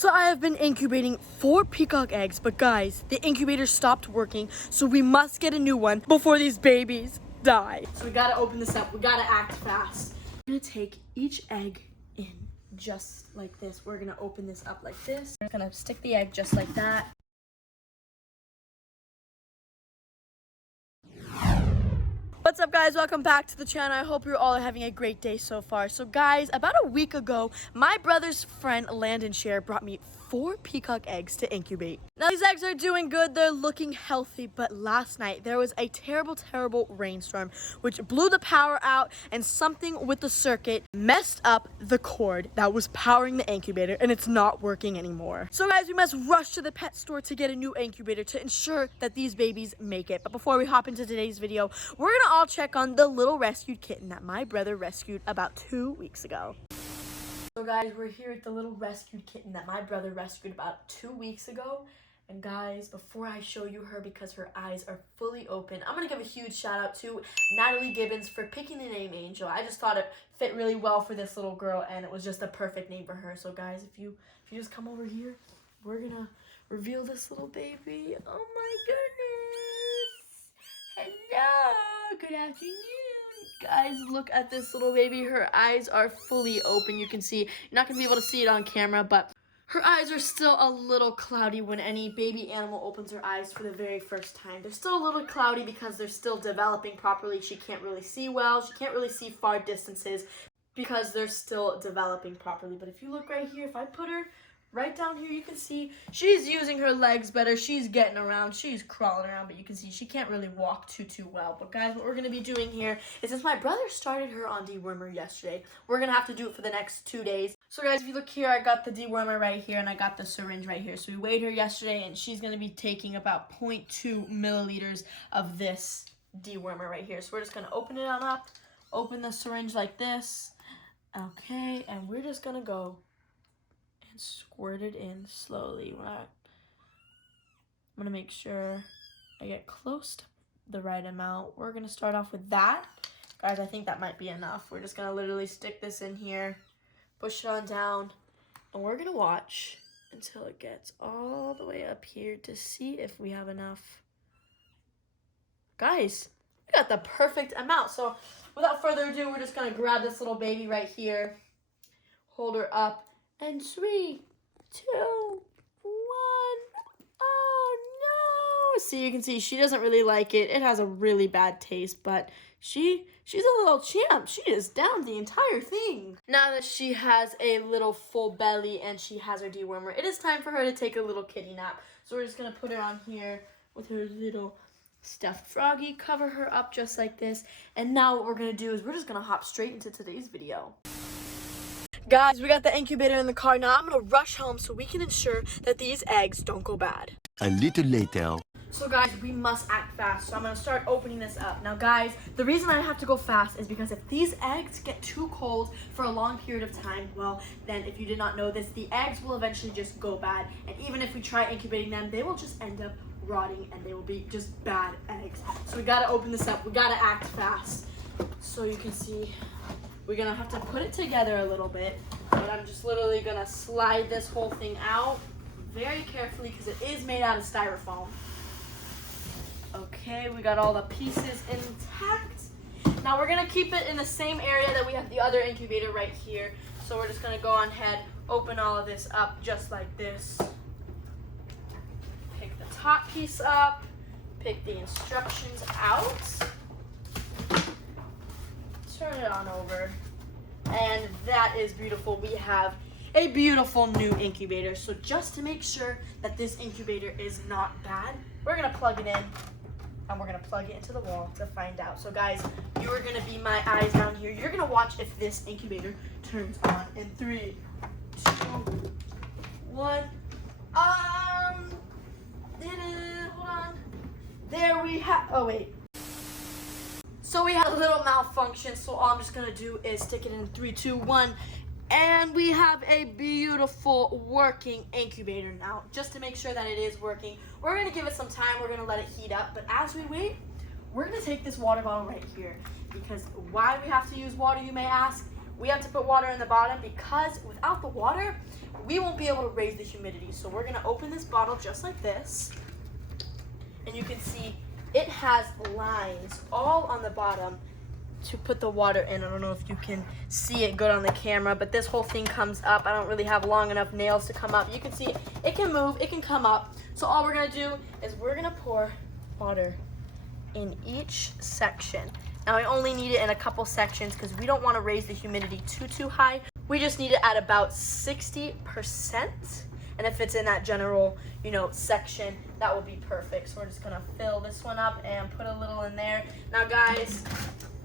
So I have been incubating 4 peacock eggs, but guys, the incubator stopped working, so we must get a new one before these babies die. So we gotta open this up. We gotta act fast. We're gonna take each egg in just like this. We're gonna open this up like this. We're gonna stick the egg just like that. What's up, guys? Welcome back to the channel. I hope you're all having a great day so far. So guys, about a week ago, my brother's friend Landon Share brought me 4 peacock eggs to incubate. Now these eggs are doing good, they're looking healthy, but last night there was a terrible rainstorm which blew the power out, and something with the circuit messed up the cord that was powering the incubator, and it's not working anymore. So guys, we must rush to the pet store to get a new incubator to ensure that these babies make it. But before we hop into today's video, we're gonna all check on the little rescued kitten that my brother rescued about 2 weeks ago. So guys, we're here at the little rescued kitten that my brother rescued about 2 weeks ago. And guys, before I show you her, because her eyes are fully open, I'm gonna give a huge shout out to Natalie Gibbons for picking the name Angel. I just thought it fit really well for this little girl, and it was just a perfect name for her. So guys, if you just come over here, we're gonna reveal this little baby. Oh my goodness! Hello! Good afternoon! Guys, look at this little baby. Her eyes are fully open. You can see, you're not gonna be able to see it on camera, but her eyes are still a little cloudy when any baby animal opens her eyes for the very first time. They're still a little cloudy because they're still developing properly. She can't really see well. She can't really see far distances because they're still developing properly. But if you look right here, if I put her right down here, you can see she's using her legs better. She's getting around. She's crawling around, but you can see she can't really walk too well. But guys, what we're going to be doing here is, since my brother started her on dewormer yesterday, we're going to have to do it for the next 2 days. So guys, if you look here, I got the dewormer right here, and I got the syringe right here. So we weighed her yesterday, and she's going to be taking about 0.2 milliliters of this dewormer right here. So we're just going to open it on up, open the syringe like this. Okay, and we're just going to go and squirt it in slowly. I'm gonna make sure I get close to the right amount. We're gonna start off with that. Guys, I think that might be enough. We're just gonna literally stick this in here, push it on down, and we're gonna watch until it gets all the way up here to see if we have enough. Guys, we got the perfect amount. So without further ado, we're just gonna grab this little baby right here, hold her up, and 3, 2, 1. Oh no! See, you can see she doesn't really like it. It has a really bad taste, but she's a little champ. She is down the entire thing. Now that she has a little full belly and she has her dewormer, it is time for her to take a little kitty nap. So we're just gonna put her on here with her little stuffed froggy, cover her up just like this. And now what we're gonna do is we're just gonna hop straight into today's video. Guys, we got the incubator in the car. Now I'm gonna rush home so we can ensure that these eggs don't go bad. A little later. So guys, we must act fast. So I'm gonna start opening this up. Now guys, the reason I have to go fast is because if these eggs get too cold for a long period of time, well, then if you did not know this, the eggs will eventually just go bad. And even if we try incubating them, they will just end up rotting and they will be just bad eggs. So we gotta open this up. We gotta act fast. So you can see, we're gonna have to put it together a little bit, but I'm just literally gonna slide this whole thing out very carefully because it is made out of styrofoam. Okay, we got all the pieces intact. Now we're gonna keep it in the same area that we have the other incubator right here. So we're just gonna go on ahead, open all of this up just like this. Pick the top piece up, pick the instructions out. Turn it on over, and that is beautiful. We have a beautiful new incubator. So just to make sure that this incubator is not bad, we're gonna plug it in, and we're gonna plug it into the wall to find out. So guys, you are gonna be my eyes down here. You're gonna watch if this incubator turns on in 3, 2, 1. Hold on. There we have. Oh wait. So we had a little malfunction, so all I'm just gonna do is stick it in 3, 2, 1, and we have a beautiful working incubator now. Just to make sure that it is working, we're gonna give it some time, we're gonna let it heat up, but as we wait, we're gonna take this water bottle right here, because why we have to use water, you may ask? we have to put water in the bottom because without the water, we won't be able to raise the humidity. So we're gonna open this bottle just like this. And you can see it has lines all on the bottom to put the water in. I don't know if you can see it good on the camera, but this whole thing comes up. I don't really have long enough nails to come up. You can see it can move, it can come up. So all we're gonna do is we're gonna pour water in each section. Now I only need it in a couple sections because we don't want to raise the humidity too high. We just need it at about 60%. And if it's in that general, section, that will be perfect. So we're just gonna fill this one up and put a little in there. Now guys,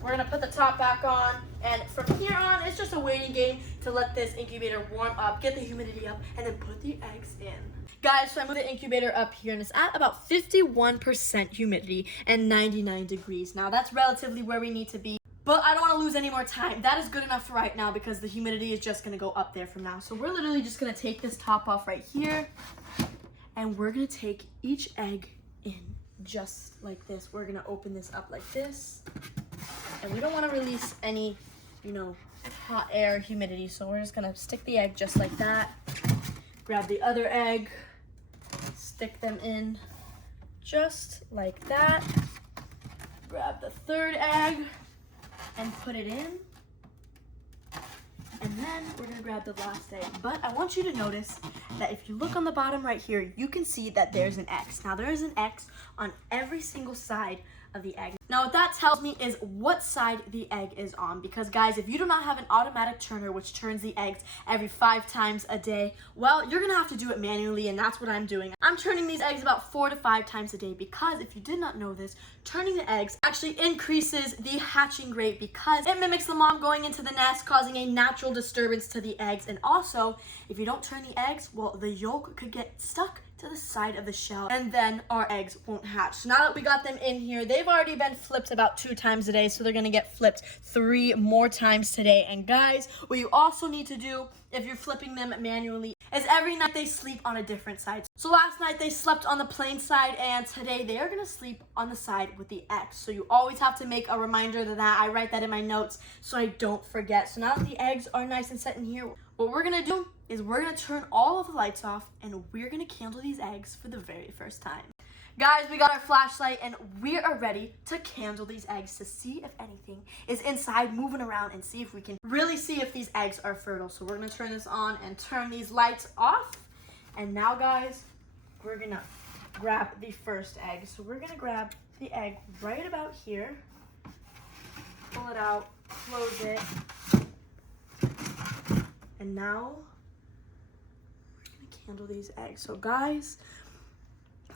we're gonna put the top back on, and from here on, it's just a waiting game to let this incubator warm up, get the humidity up, and then put the eggs in. Guys, so I moved the incubator up here, and it's at about 51% humidity and 99 degrees. Now, that's relatively where we need to be, but I don't want to lose any more time. That is good enough for right now because the humidity is just going to go up there from now. So we're literally just going to take this top off right here, and we're going to take each egg in just like this. We're going to open this up like this, and we don't want to release any, hot air, humidity. So we're just going to stick the egg just like that. Grab the other egg, stick them in just like that. Grab the third egg and put it in. And then we're gonna grab the last egg. But I want you to notice that if you look on the bottom right here, you can see that there's an X. Now there is an X on every single side of the egg. Now what that tells me is what side the egg is on, because guys, if you do not have an automatic turner which turns the eggs every 5 times a day, well, you're gonna have to do it manually, and that's what I'm doing. I'm turning these eggs about 4 to 5 times a day because if you did not know this, turning the eggs actually increases the hatching rate because it mimics the mom going into the nest, causing a natural disturbance to the eggs. And also, if you don't turn the eggs, well, the yolk could get stuck to the side of the shell, and then our eggs won't hatch. So now that we got them in here, they've already been flipped about 2 times a day, so they're gonna get flipped 3 more times today. And guys, what you also need to do if you're flipping them manually is every night they sleep on a different side. So last night they slept on the plain side, and today they are gonna sleep on the side with the X. So you always have to make a reminder of that. I write that in my notes so I don't forget. So now that the eggs are nice and set in here, what we're gonna do is we're gonna turn all of the lights off, and we're gonna candle these eggs for the very first time. Guys, we got our flashlight, and we are ready to candle these eggs to see if anything is inside moving around and see if we can really see if these eggs are fertile. So we're gonna turn this on and turn these lights off. And now, guys, we're gonna grab the first egg. So we're gonna grab the egg right about here, pull it out, close it, and now we're gonna candle these eggs. So guys,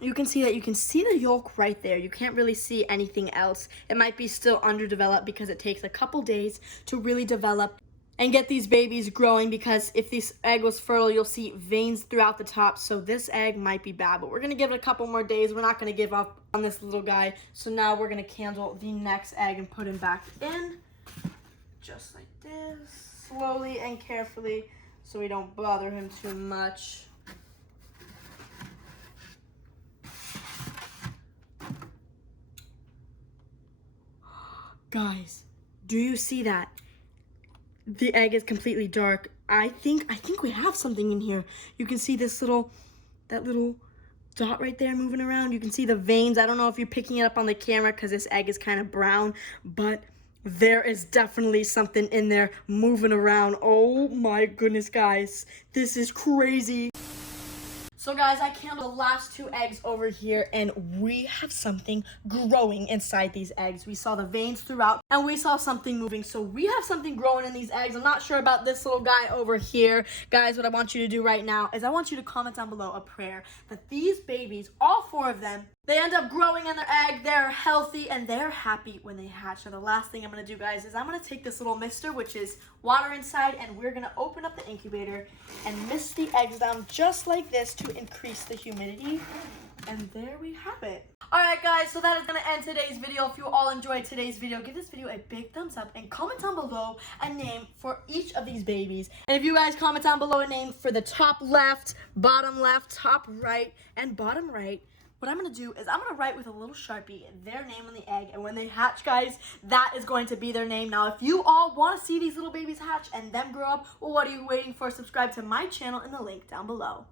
you can see the yolk right there. You can't really see anything else. It might be still underdeveloped because it takes a couple days to really develop and get these babies growing, because if this egg was fertile, you'll see veins throughout the top. So this egg might be bad, but we're gonna give it a couple more days. We're not gonna give up on this little guy. So now we're gonna candle the next egg and put him back in, just like this, slowly and carefully, so we don't bother him too much. Guys, do you see that? The egg is completely dark. I think we have something in here. You can see that little dot right there moving around. You can see the veins. I don't know if you're picking it up on the camera because this egg is kind of brown, but there is definitely something in there moving around. Oh my goodness, guys. This is crazy. So guys, I candled the last 2 eggs over here, and we have something growing inside these eggs. We saw the veins throughout, and we saw something moving. So we have something growing in these eggs. I'm not sure about this little guy over here. Guys, what I want you to do right now is I want you to comment down below a prayer that these babies, all 4 of them, they end up growing in their egg, they're healthy, and they're happy when they hatch. And the last thing I'm gonna do, guys, is I'm gonna take this little mister, which is water inside, and we're gonna open up the incubator and mist the eggs down just like this to increase the humidity. And there we have it. All right, guys, so that is gonna end today's video. If you all enjoyed today's video, give this video a big thumbs up and comment down below a name for each of these babies. And if you guys comment down below a name for the top left, top right, and bottom right, what I'm gonna do is I'm gonna write with a little Sharpie their name on the egg, and when they hatch, guys, that is going to be their name. Now, if you all want to see these little babies hatch and them grow up, well, what are you waiting for? Subscribe to my channel in the link down below.